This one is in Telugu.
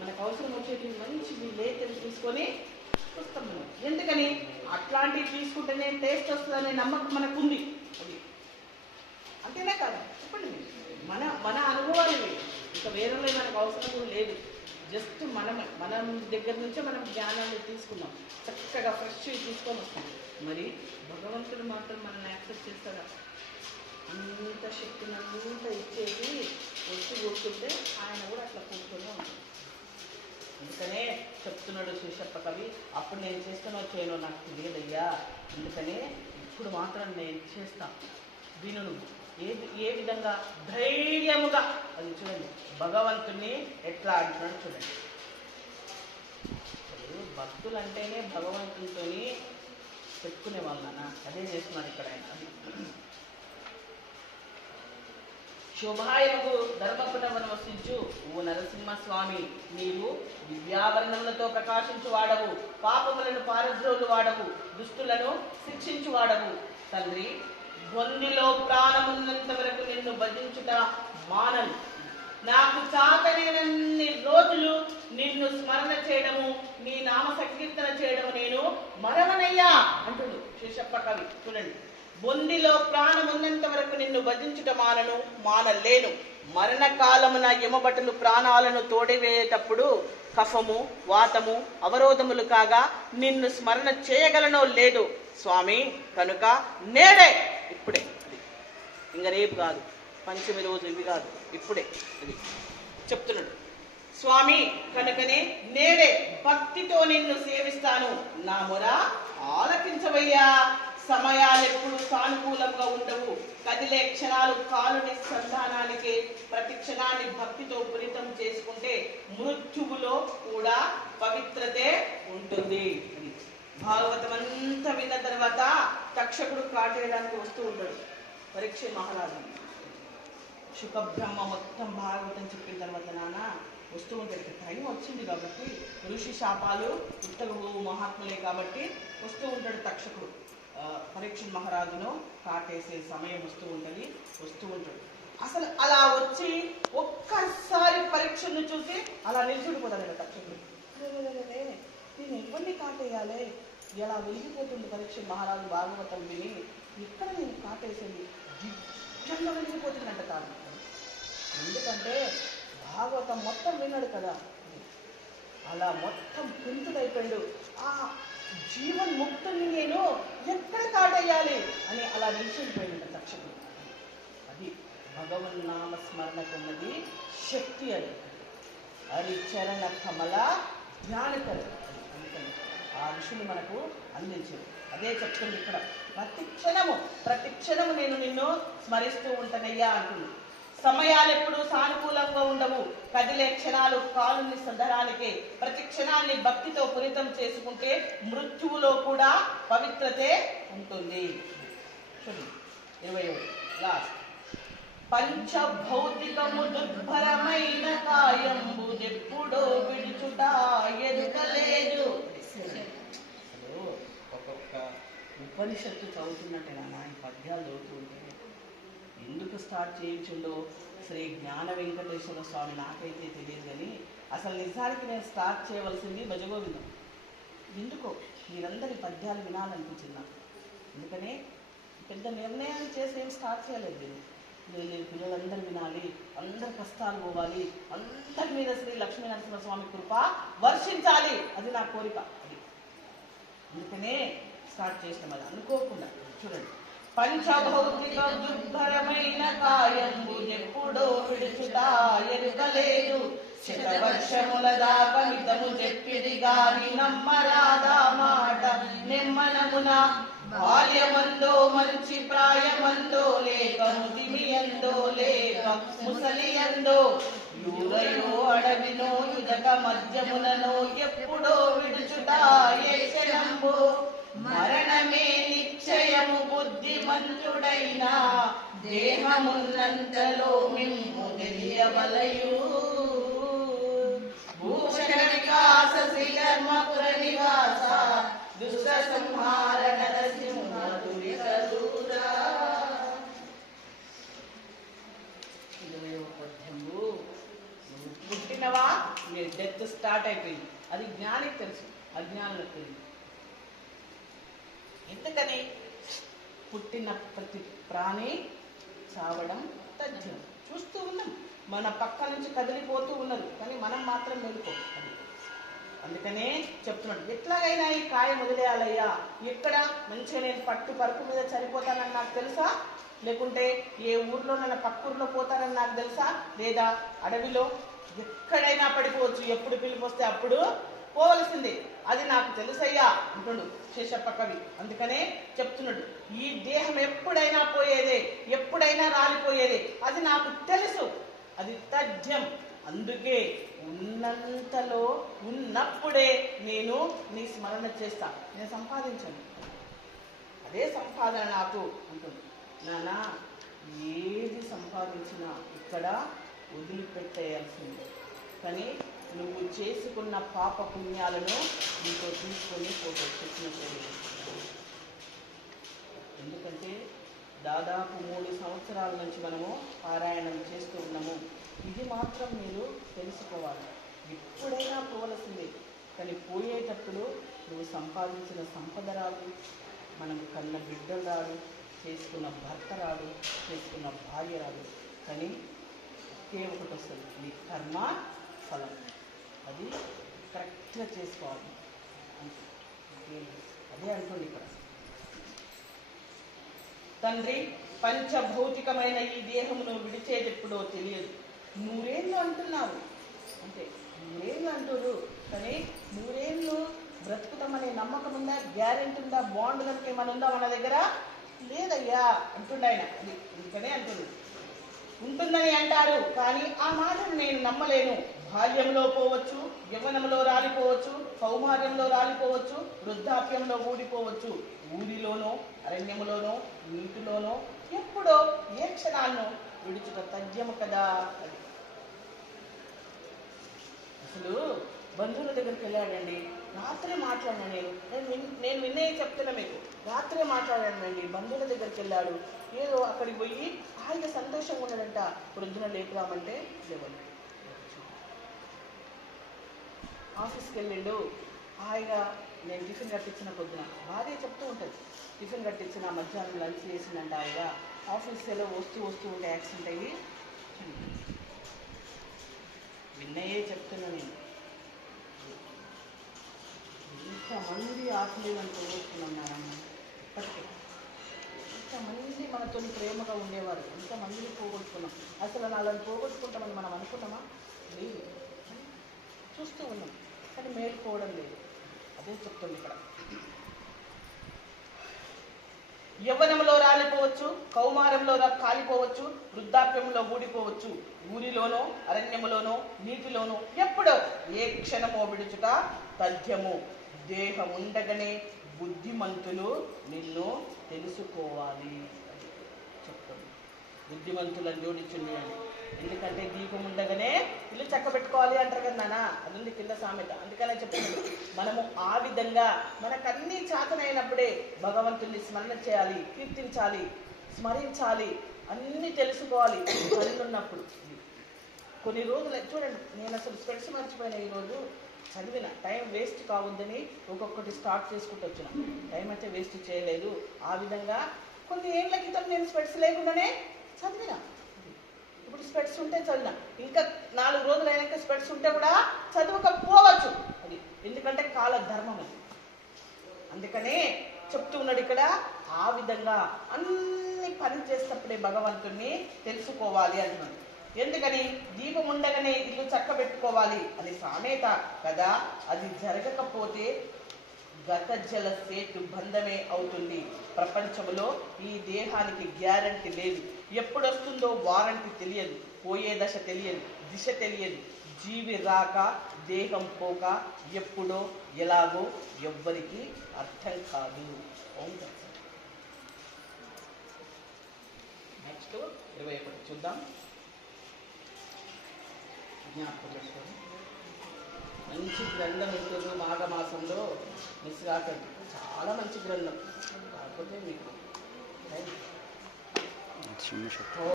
మనకు అవసరం వచ్చేటివి మంచివి లేతలు తీసుకొని వస్తాం మనం. ఎందుకని అట్లాంటివి తీసుకుంటేనే టేస్ట్ వస్తుందనే నమ్మకం మనకు ఉంది. అది అంతేనా కదా చెప్పండి మీరు. మన మన అనుభవాలు ఇవి. ఇక వేరే మనకు అవసరం కూడా లేదు. జస్ట్ మనం దగ్గర నుంచే మనం జ్ఞానాన్ని తీసుకున్నాం. చక్కగా ఫ్రెష్ తీసుకొని వస్తాం. మరి భగవంతుడు మాత్రం మనల్ని యాక్సెప్ట్ చేస్తాడా? అంత శక్తిని అంత ఇచ్చేది వచ్చి కూర్చుంటే ఆయన కూడా అట్లా కూర్చొని ఉంటాడు. అందుకనే చెప్తున్నాడు శేషప్ప కవి, అప్పుడు నేను చేస్తానో చేయనో నాకు తెలియదయ్యా, అందుకనే ఇప్పుడు మాత్రం నేను చేస్తాను, విను. ఏ విధంగా ధైర్యముగా, అది చూడండి భగవంతుణ్ణి ఎట్లా అంటున్నాడు చూడండి. భక్తులు అంటేనే భగవంతునితో పెట్టుకునే వాళ్ళనా, అదే చేస్తున్నాడు ఇక్కడ ఆయన. అది శోభాయముకు ధర్మపురమును వసించు ఓ నరసింహస్వామి, నీవు దివ్యాభరణములతో ప్రకాశించు వాడవు, పాపములను పారద్రోలు వాడవు, దుష్టులను శిక్షించు వాడవు. తండ్రి, బొందిలో ప్రాణమున్నంత వరకు నిన్ను భజించుట మానను. నాకు చాతనేనన్ని రోజులు నిన్ను స్మరణ చేయడము, నీ నామ సంకీర్తన చేయడము నేను మరవనయ్యా అంటుడు శేషప్ప కవి. చూడండి, బొందిలో ప్రాణమున్నంత వరకు నిన్ను భజించుట మానలేను. మరణకాలమున యమభటులు ప్రాణాలను తోడివేయేటప్పుడు కఫము వాతము అవరోధములు కాగా నిన్ను స్మరణ చేయగలనో లేదు స్వామి. కనుక నేడే, ఇప్పుడే, ఇంక రేపు కాదు, పంచమి రోజు ఇవి కాదు, ఇప్పుడే ఇది చెప్తున్నాడు స్వామి. కనుకనే నేడే భక్తితో నిన్ను సేవిస్తాను, నా మొర ఆలకించవయ్యా. సమయాలు ఎప్పుడు సానుకూలంగా ఉండవు, కదిలే క్షణాలు కాలుని సంధానానికి. ప్రతి క్షణాన్ని భక్తితో పురితం చేసుకుంటే మృత్యువులో కూడా పవిత్రతే ఉంటుంది. భాగవతం అంతా విన్న తర్వాత తక్షకుడు కాటేయడానికి వస్తూ ఉంటాడు పరీక్ష మహారాజు. శుకబ్రహ్మ మొత్తం భాగవతం చెప్పిన తర్వాత నాన్న వస్తూ ఉంటాడు. టైం వచ్చింది కాబట్టి, ఋషి శాపాలు ఉత్తగ మహాత్ములే కాబట్టి వస్తూ ఉంటాడు తక్షకుడు. పరీక్ష మహారాజును కాటేసే సమయం వస్తూ ఉంటాడు. అసలు అలా వచ్చి ఒక్కసారి పరీక్షను చూసి అలా నిల్చుడిపోతాడు తక్షకుడు. నేను ఎవరిని కాటేయాలి, ఎలా వెలిగిపోతుంది పరీక్ష మహారాజు భాగవతం విని. ఇక్కడ నేను కాటేసేది దివ్యంగా వెలిగిపోతుందంట కాదు. ఎందుకంటే భాగవతం మొత్తం విన్నాడు కదా, అలా మొత్తం కుంతుడైపోయాడు. ఆ జీవన్ ముక్తుని నేను ఎక్కడ కాటేయాలి అని అలా నిలిచిపోయింది తక్షకుడు. అది భగవన్నామ స్మరణకున్నది శక్తి. అది హరిచరణ కమల జ్ఞానికలు. అందుకని ఆ ఋషులు మనకు అందించారు. అదే చెప్తుంది ఇక్కడ, ప్రతి క్షణము నేను నిన్ను స్మరిస్తూ ఉంటానయ్యా అంటుంది. సమయాలు ఎప్పుడు సానుకూలంగా ఉండవు, కదిలే క్షణాలు కాలుని సందరానికి. ప్రతి క్షణాన్ని భక్తితో పురితం చేసుకుంటే మృత్యువులో కూడా పవిత్రతే ఉంటుంది. 21 లాస్ట్. పంచభౌతికము దుర్భరమైన కాయంబు ఎప్పుడో విడుచుట ఎరుకలేదు. ఒక్కొక్క ఉపనిషత్తు చదువుతున్నట్టే నాన్న ఈ పద్యాలు చదువుతూ ఉంటే ఎందుకు స్టార్ట్ చేయించుండో శ్రీ జ్ఞాన వెంకటేశ్వర స్వామి నాకైతే తెలియదు. కానీ అసలు నిజానికి నేను స్టార్ట్ చేయవలసింది భజగోవిందం. ఎందుకో మీరందరి పద్యాలు వినాలనిపించింది నాకు. అందుకనే పెద్ద నిర్ణయాలు చేసి ఏం స్టార్ట్ చేయలేదు. నేను పిల్లలందరూ వినాలి, అందరి కష్టాలు పోవాలి, అందరి మీద శ్రీ లక్ష్మీ నరసింహస్వామి కృప వర్షించాలి, అది నా కోరిక. అది అందుకనే స్టార్ట్ చేసినాం. అది అనుకోకుండా చూడండి, పంచభౌతిక దుర్భరమైన కాయంబు ఎప్పుడో విడుచుట ఎరుకలేదు. శతవర్షముల దాకా మితము చెప్పిది గాని నమ్మరాదా మాట నెమ్మనమున. బాల్యమందో మంచి ప్రాయమందో లేక ముదిమియందో లేక ముసలియందో యూరయో అడవినో యుదక మధ్యముననో ఎప్పుడో విడుచుట ఏ క్షణంబో. మరణమే నిశ్చయము బుద్ధిమంతుడైన దేహమున్నంతలో మిమ్ము తెలియవలయు. భూషణ వికాస శ్రీధర్మపుర నివాస దుష్ట సంహార నరసింహ దురితరూరా. 20వ పద్యము, నువ్వు పుట్టిన విన్నావా మీ డెత్ స్టార్ట్ అయిపోయింది. అది జ్ఞానికి తెలుసు, అజ్ఞానులకు తెలియదు. ఎందుకని పుట్టిన ప్రతి ప్రాణి చావడం తథ్యం చూస్తూ ఉన్నాం. మన పక్క నుంచి కదిలిపోతూ ఉన్నారు, కానీ మనం మాత్రం మేలుకో. అది అందుకనే చెప్తున్నాడు, ఎట్లాగైనా ఈ కాయ వదిలేయాలయ్యా. ఎక్కడ మంచిగా నేను పరుపు మీద చనిపోతానని నాకు తెలుసా, లేకుంటే ఏ ఊర్లో నన్ను పక్క ఊర్లో పోతానని నాకు తెలుసా, లేదా అడవిలో ఎక్కడైనా పడిపోవచ్చు, ఎప్పుడు పిలుపు వస్తే అప్పుడు పోవలసిందే, అది నాకు తెలుసయ్యా అంటుడు శేషప్ప కవి. అందుకనే చెప్తున్నాడు, ఈ దేహం ఎప్పుడైనా పోయేదే, ఎప్పుడైనా రాలిపోయేదే, అది నాకు తెలుసు, అది తథ్యం. అందుకే ఉన్నంతలో ఉన్నప్పుడే నేను నీ స్మరణ చేస్తా. నేను సంపాదించను, అదే సంపాదన నాకు అంటుంది. నానా ఏది సంపాదించినా ఇక్కడ వదిలిపెట్టేయాల్సిందే, కానీ నువ్వు చేసుకున్న పాప పుణ్యాలను నీతో తీసుకొని ఫోటో చెప్పిన. ఎందుకంటే దాదాపు 3 సంవత్సరాల నుంచి మనము పారాయణం చేస్తూ ఉన్నాము. ఇది మాత్రం మీరు తెలుసుకోవాలి, ఎప్పుడైనా పోవలసిందే, కానీ పోయేటప్పుడు నువ్వు సంపాదించిన సంపద రాదు, మనం కన్న బిడ్డలు రాడు, చేసుకున్న భర్త రాడు, చేసుకున్న భార్య రాదు, కానీ ఒకే ఒకటి వస్తుంది, నీ కర్మ ఫలం. అది కరెక్ట్గా చేసుకోవాలి. అదే అంటుంది ఇక్కడ. తండ్రి, పంచభౌతికమైన ఈ దేహమును విడిచేటప్పుడో తెలియదు. 100 ఏళ్ళు అంటున్నావు అంటే 100 ఏళ్ళు అంటారు, కానీ 100 ఏళ్ళు బ్రతుకుతామనే నమ్మకం ఉందా, గ్యారెంటీ ఉందా, బాండ్ కనుక ఏమైనా ఉందా మన దగ్గర? లేదయ్యా అంటుండ ఆయన. అది అందుకనే అంటుంది, ఉంటుందని అంటారు, కానీ ఆ మాటను నేను నమ్మలేను. బాల్యంలో పోవచ్చు, యవ్వనంలో రాలిపోవచ్చు, కౌమార్యంలో రాలిపోవచ్చు, వృద్ధాప్యంలో ఊడిపోవచ్చు, ఊరిలోనో అరణ్యములోనో నీటిలోనో ఎప్పుడో ఏ క్షణాలను విడుచుట తథ్యము కదా. అది అసలు బంధువుల దగ్గరికి వెళ్ళాడండి, రాత్రే మాట్లాడాను. నేను వినే చెప్తున్నా మీకు, రాత్రే మాట్లాడానండి. బంధువుల దగ్గరికి వెళ్ళాడు, ఏదో అక్కడికి పోయి హాయిగా సంతోషంగా ఉన్నాడంట. ప్రొద్దున లేపురామంటే లేవండి. ఆఫీస్కి వెళ్ళిండు, హాయిగా నేను టిఫిన్ కట్టించిన పొద్దున భార్య చెప్తూ ఉంటుంది, టిఫిన్ కట్టించిన, మధ్యాహ్నం లంచ్ చేసిందంట. హాయిగా ఆఫీస్లో వస్తూ ఉంటే యాక్సిడెంట్ అయ్యి విన్నయే చెప్తున్నా నేను. ఇంతమంది ఆత్మీయులను పోగొట్టుకున్నారన్న, ఇప్పటికే ఇంతమంది మనతో ప్రేమగా ఉండేవారు, ఇంతమందిని పోగొట్టుకున్నాం. అసలు వాళ్ళని పోగొట్టుకుంటామని మనం అనుకున్నామా? లేదు, చూస్తూ ఉన్నాం, కానీ మేలుకోవడం లేదు. అదే చెప్తుంది ఇక్కడ. యవ్వనంలో రాలిపోవచ్చు, కౌమారంలో కాలిపోవచ్చు, వృద్ధాప్యంలో ఊడిపోవచ్చు, ఊరిలోనో అరణ్యములోనో నీటిలోనో ఎప్పుడో ఏ క్షణమో విడుచుట తథ్యము. దేహం ఉండగానే బుద్ధిమంతులు నిన్ను తెలుసుకోవాలి చెప్తుంది. బుద్ధిమంతులను జోడించుండి అని, ఎందుకంటే దీపం ఉండగానే ఇల్లు చక్కబెట్టుకోవాలి అంటారు కదా నాన్న, అది ఉంది కింద సామెత. అందుకనే చెప్తున్నాడు, మనము ఆ విధంగా మనకన్నీ చాతనైనప్పుడే భగవంతుని స్మరణ చేయాలి, కీర్తించాలి, స్మరించాలి, అన్నీ తెలుసుకోవాలి. కళ్ళున్నప్పుడు కొన్ని రోజులు చూడండి, నేను అసలు స్పెట్స్ మర్చిపోయిన ఈరోజు చదివిన, టైం వేస్ట్ కావద్దని ఒక్కొక్కటి స్టార్ట్ చేసుకుంటూ వచ్చిన. టైం అయితే వేస్ట్ చేయలేదు. ఆ విధంగా కొన్ని ఏళ్ల క్రితం నేను స్పెట్స్ లేకుండానే చదివిన, ఇప్పుడు స్పెట్స్ ఉంటే చదివిన, ఇంకా 4 రోజులు అయినాక స్పెట్స్ ఉంటే కూడా చదవకపోవచ్చు. అది ఎందుకంటే కాల ధర్మం అది. అందుకనే చెప్తూ ఉన్నాడు ఇక్కడ, ఆ విధంగా అన్ని పని చేసేటప్పుడే భగవంతుణ్ణి తెలుసుకోవాలి అంటున్నాడు. ఎందుకని? దీపం ఉండగానే ఇల్లు చక్కబెట్టుకోవాలి అని సామెత కదా, అది జరగకపోతే గత జల సేతు బంధమే అవుతుంది. ప్రపంచంలో ఈ దేహానికి గ్యారంటీ లేదు, ఎప్పుడొస్తుందో వారంటీ తెలియదు, పోయే దశ తెలియదు, దిశ తెలియదు. జీవి రాక దేహం పోక ఎప్పుడో ఎలాగో ఎవ్వరికి అర్థం కాదు. నెక్స్ట్ 21 చూద్దాం. జ్ఞాపకం చేసుకోండి, మంచి గ్రంథం ఉంటుంది మాఘమాసంలో, మిస్ కాకండి. చాలా మంచి గ్రంథం, కాకపోతే మీకు